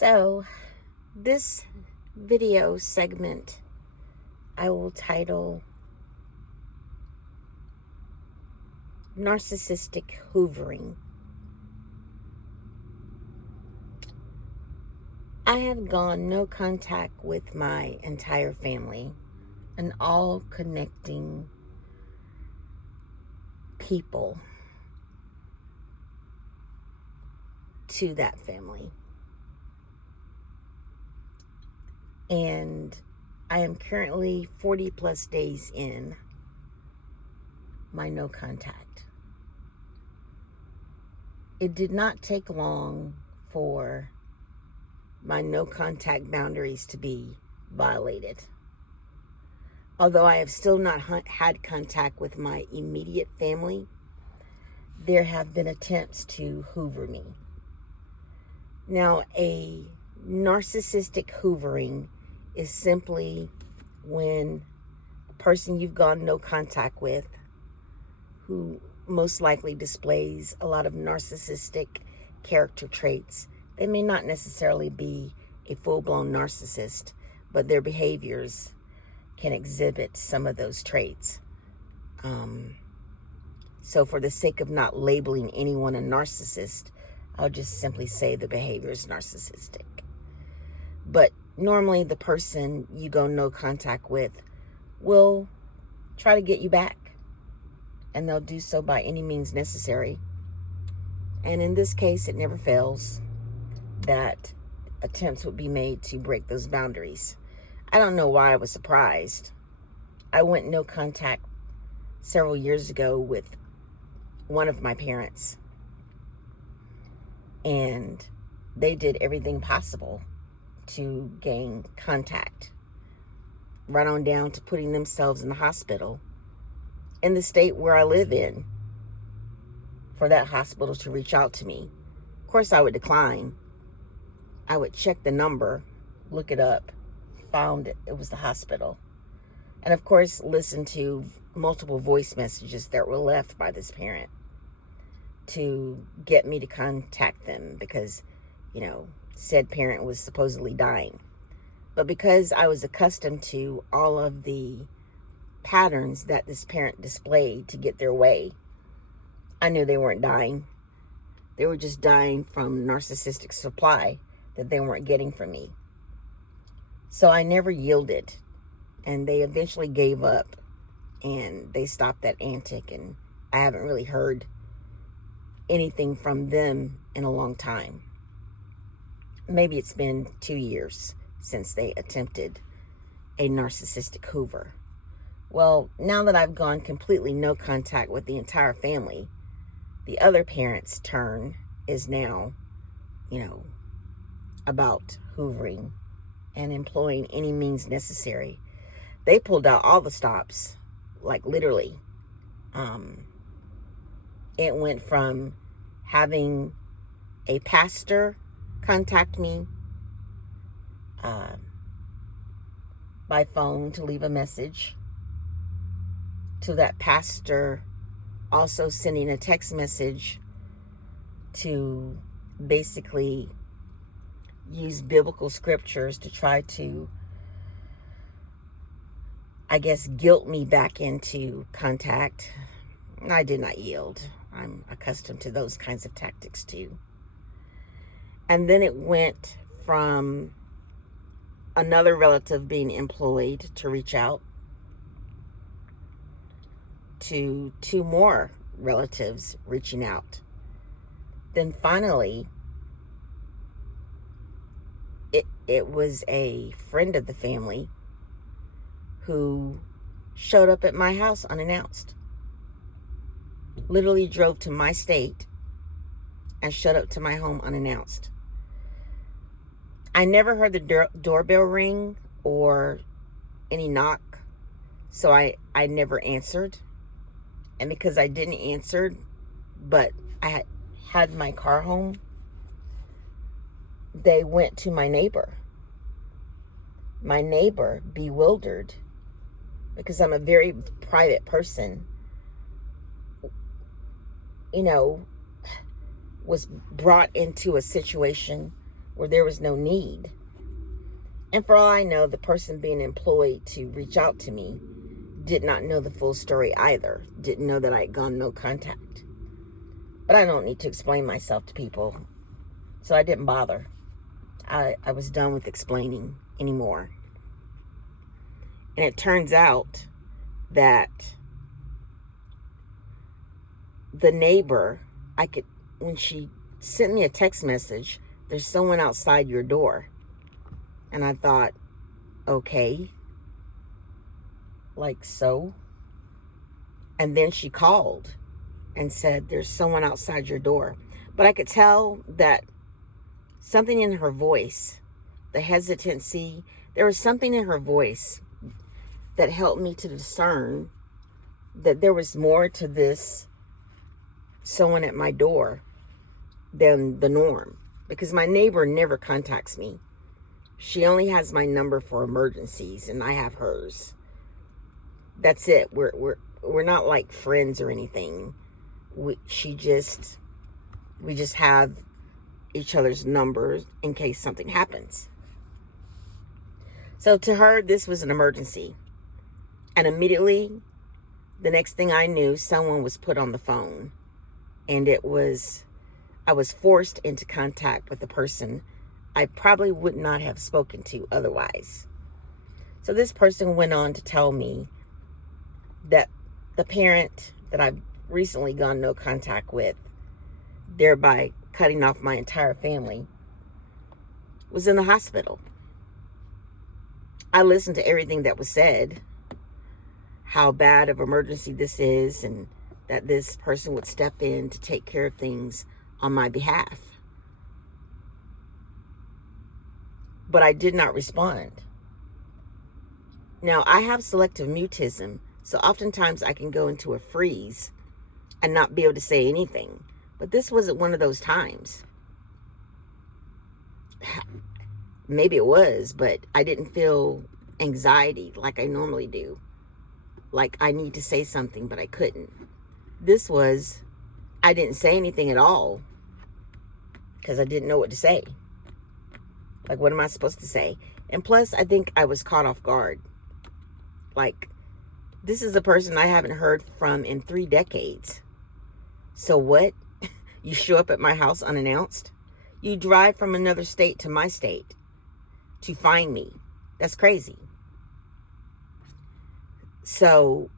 So, this video segment I will title Narcissistic Hoovering. I have gone no contact with my entire family and all connecting people to that family. And I am currently 40 plus days in my no contact. It did not take long for my no contact boundaries to be violated. Although I have still not had contact with my immediate family, there have been attempts to hoover me. Now, a narcissistic hoovering is simply when a person you've gone no contact with, who most likely displays a lot of narcissistic character traits. They may not necessarily be a full-blown narcissist, but their behaviors can exhibit some of those traits. So for the sake of not labeling anyone a narcissist, I'll just simply say the behavior is narcissistic. But normally the person you go no contact with will try to get you back, and they'll do so by any means necessary. And in this case, it never fails that attempts would be made to break those boundaries. I don't know why I was surprised. I went no contact several years ago with one of my parents, and they did everything possible to gain contact, right on down to putting themselves in the hospital in the state where I live in for that hospital to reach out to me. Of course, I would decline. I would check the number, look it up, found it was the hospital. And of course, listen to multiple voice messages that were left by this parent to get me to contact them because, said parent was supposedly dying. But because I was accustomed to all of the patterns that this parent displayed to get their way, I knew they weren't dying. They were just dying from narcissistic supply that they weren't getting from me. So I never yielded, and they eventually gave up and they stopped that antic, and I haven't really heard anything from them in a long time. Maybe it's been 2 years since they attempted a narcissistic hoover. Well, now that I've gone completely no contact with the entire family, the other parent's turn is now, about hoovering and employing any means necessary. They pulled out all the stops, like literally. It went from having a pastor contact me by phone to leave a message, to that pastor also sending a text message to basically use biblical scriptures to try to, guilt me back into contact. I did not yield. I'm accustomed to those kinds of tactics too. And then it went from another relative being employed to reach out to 2 more relatives reaching out. Then finally, it was a friend of the family who showed up at my house unannounced. Literally drove to my state and showed up to my home unannounced. I never heard the doorbell ring or any knock, so I never answered. And because I didn't answer, but I had my car home, they went to my neighbor. My neighbor, bewildered, because I'm a very private person, was brought into a situation where there was no need. And for all I know, the person being employed to reach out to me did not know the full story either. Didn't know that I had gone no contact. But I don't need to explain myself to people, so I didn't bother. I was done with explaining anymore. And it turns out that the neighbor, when she sent me a text message, there's someone outside your door. And I thought, okay, like so. And then she called and said, there's someone outside your door. But I could tell that something in her voice, the hesitancy, there was something in her voice that helped me to discern that there was more to this someone at my door than the norm. Because my neighbor never contacts me. She only has my number for emergencies, and I have hers. That's it. We're not like friends or anything. We just have each other's numbers in case something happens. So to her, this was an emergency. And immediately, the next thing I knew, someone was put on the phone. And I was forced into contact with the person I probably would not have spoken to otherwise. So this person went on to tell me that the parent that I've recently gone no contact with, thereby cutting off my entire family, was in the hospital. I listened to everything that was said, how bad of an emergency this is, and that this person would step in to take care of things on my behalf. But I did not respond. Now, I have selective mutism, so oftentimes I can go into a freeze and not be able to say anything. But this wasn't one of those times. Maybe it was, but I didn't feel anxiety like I normally do. Like I need to say something, but I couldn't. This was, I didn't say anything at all because I didn't know what to say. Like, what am I supposed to say? And plus, I think I was caught off guard. Like, this is a person I haven't heard from in 3 decades. So what? You show up at my house unannounced? You drive from another state to my state to find me. That's crazy. So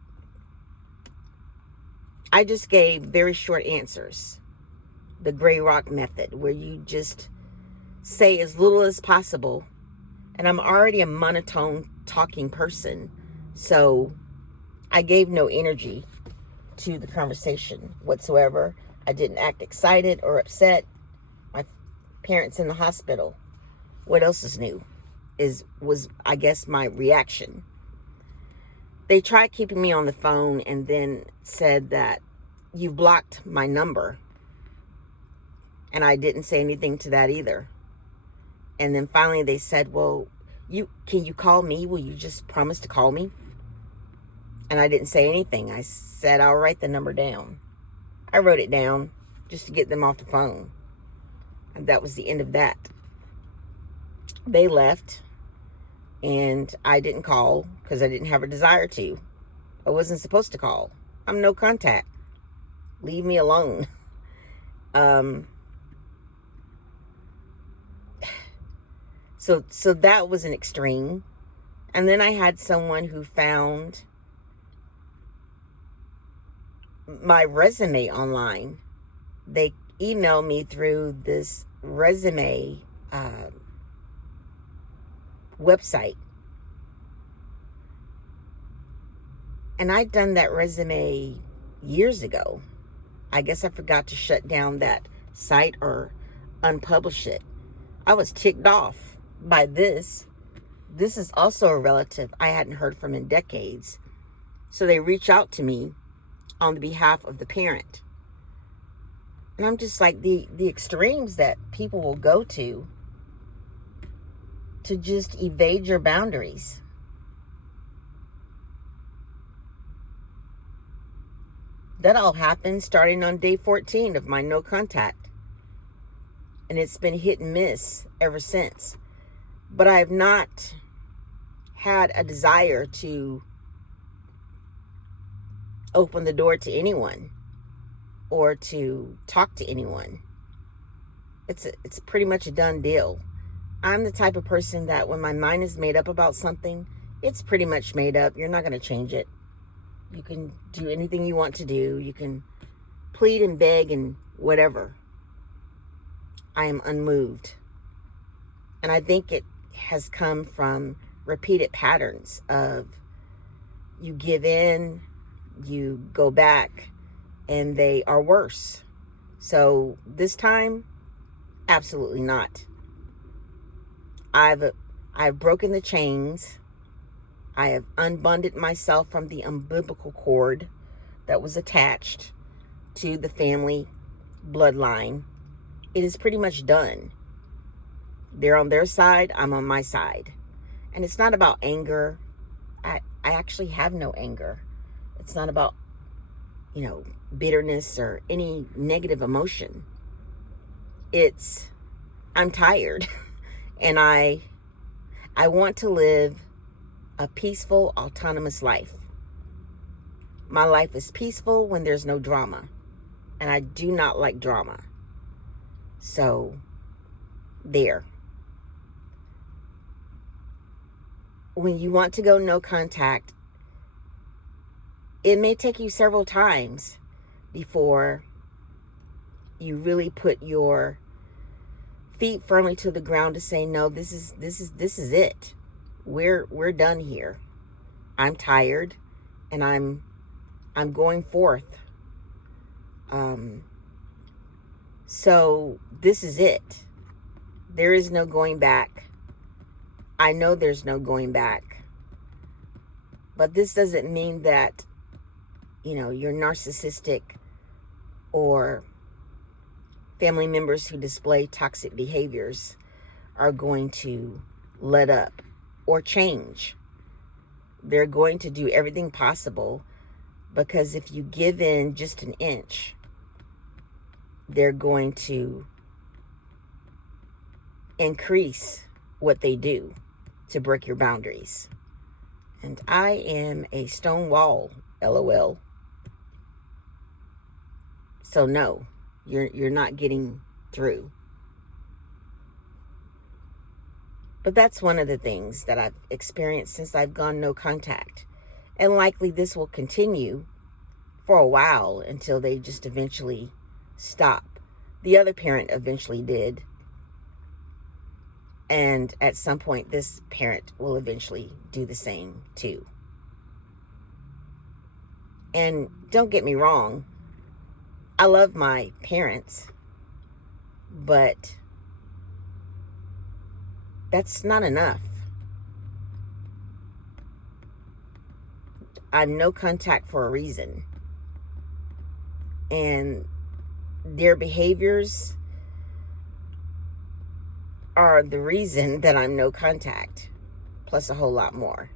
I just gave very short answers. The gray rock method, where you just say as little as possible. And I'm already a monotone talking person. So I gave no energy to the conversation whatsoever. I didn't act excited or upset. My parents in the hospital. What else is new? Was I guess my reaction. They tried keeping me on the phone and then said that you blocked my number. And I didn't say anything to that either. And then finally they said, well, can you call me? Will you just promise to call me? And I didn't say anything. I said, I'll write the number down. I wrote it down just to get them off the phone. And that was the end of that. They left. And I didn't call because I didn't have a desire to. I wasn't supposed to call. I'm no contact. Leave me alone. So that was an extreme. And then I had someone who found my resume online. They emailed me through this resume website. And I'd done that resume years ago. I guess I forgot to shut down that site or unpublish it. I was ticked off by this. This is also a relative I hadn't heard from in decades. So they reach out to me on the behalf of the parent. And I'm just like, the extremes that people will go to just evade your boundaries. That all happened starting on day 14 of my no contact. And it's been hit and miss ever since. But I have not had a desire to open the door to anyone or to talk to anyone. It's pretty much a done deal. I'm the type of person that when my mind is made up about something, it's pretty much made up. You're not going to change it. You can do anything you want to do. You can plead and beg and whatever. I am unmoved. And I think it has come from repeated patterns of you give in, you go back, and they are worse. So this time, absolutely not. I've broken the chains. I have unbundled myself from the umbilical cord that was attached to the family bloodline. It is pretty much done. They're on their side, I'm on my side. And it's not about anger. I actually have no anger. It's not about, bitterness or any negative emotion. I'm tired. And I want to live a peaceful, autonomous life. My life is peaceful when there's no drama. And I do not like drama. So, there. When you want to go no contact, it may take you several times before you really put your feet firmly to the ground to say, no, this is it. We're done here. I'm tired and I'm going forth. So this is it. There is no going back. I know there's no going back. But this doesn't mean that, you're narcissistic or family members who display toxic behaviors are going to let up or change. They're going to do everything possible, because if you give in just an inch, they're going to increase what they do to break your boundaries. And I am a stone wall, LOL. So no, you're not getting through. But that's one of the things that I've experienced since I've gone no contact. And likely this will continue for a while until they just eventually stop. The other parent eventually did. And at some point, this parent will eventually do the same too. And don't get me wrong, I love my parents, but that's not enough. I'm no contact for a reason. And their behaviors are the reason that I'm no contact, plus a whole lot more.